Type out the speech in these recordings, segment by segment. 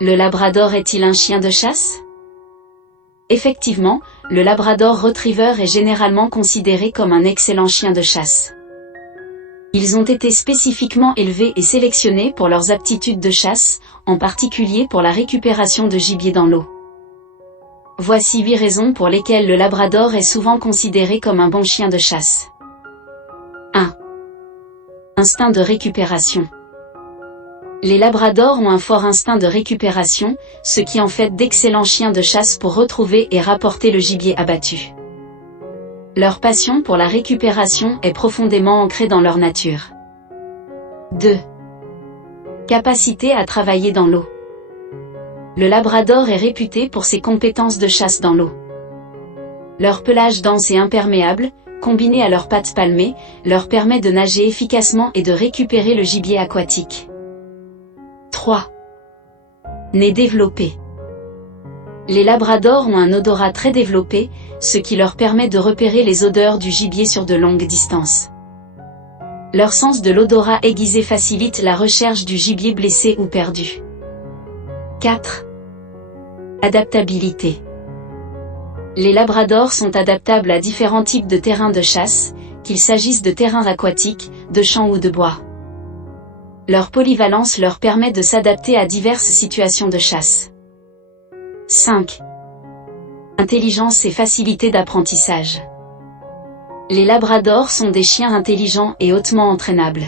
Le labrador est-il un chien de chasse? Effectivement, le labrador retriever est généralement considéré comme un excellent chien de chasse. Ils ont été spécifiquement élevés et sélectionnés pour leurs aptitudes de chasse, en particulier pour la récupération de gibier dans l'eau. Voici 8 raisons pour lesquelles le labrador est souvent considéré comme un bon chien de chasse. 1. Instinct de récupération. Les labradors ont un fort instinct de récupération, ce qui en fait d'excellents chiens de chasse pour retrouver et rapporter le gibier abattu. Leur passion pour la récupération est profondément ancrée dans leur nature. 2. Capacité à travailler dans l'eau. Le labrador est réputé pour ses compétences de chasse dans l'eau. Leur pelage dense et imperméable, combiné à leurs pattes palmées, leur permet de nager efficacement et de récupérer le gibier aquatique. 3. Nez développé. Les labradors ont un odorat très développé, ce qui leur permet de repérer les odeurs du gibier sur de longues distances. Leur sens de l'odorat aiguisé facilite la recherche du gibier blessé ou perdu. 4. Adaptabilité. Les labradors sont adaptables à différents types de terrains de chasse, qu'il s'agisse de terrains aquatiques, de champs ou de bois. Leur polyvalence leur permet de s'adapter à diverses situations de chasse. 5. Intelligence et facilité d'apprentissage. Les labradors sont des chiens intelligents et hautement entraînables.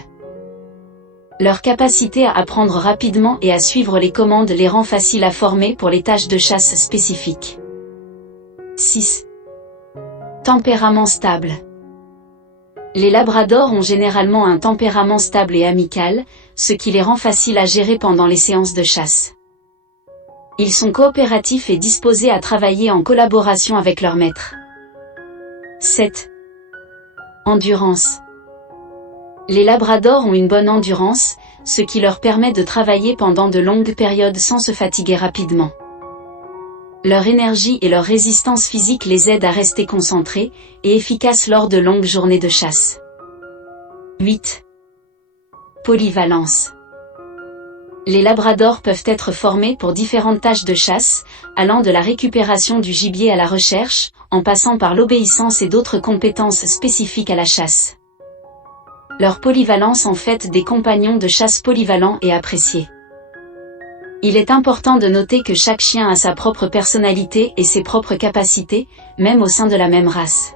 Leur capacité à apprendre rapidement et à suivre les commandes les rend faciles à former pour les tâches de chasse spécifiques. 6. Tempérament stable. Les labradors ont généralement un tempérament stable et amical, ce qui les rend faciles à gérer pendant les séances de chasse. Ils sont coopératifs et disposés à travailler en collaboration avec leur maître. 7. Endurance. Les labradors ont une bonne endurance, ce qui leur permet de travailler pendant de longues périodes sans se fatiguer rapidement. Leur énergie et leur résistance physique les aident à rester concentrés et efficaces lors de longues journées de chasse. 8. Polyvalence. Les labradors peuvent être formés pour différentes tâches de chasse, allant de la récupération du gibier à la recherche, en passant par l'obéissance et d'autres compétences spécifiques à la chasse. Leur polyvalence en fait des compagnons de chasse polyvalents et appréciés. Il est important de noter que chaque chien a sa propre personnalité et ses propres capacités, même au sein de la même race.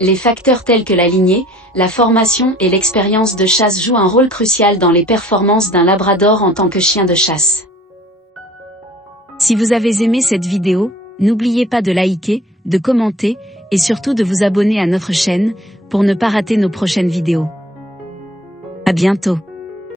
Les facteurs tels que la lignée, la formation et l'expérience de chasse jouent un rôle crucial dans les performances d'un labrador en tant que chien de chasse. Si vous avez aimé cette vidéo, n'oubliez pas de liker, de commenter, et surtout de vous abonner à notre chaîne, pour ne pas rater nos prochaines vidéos. À bientôt.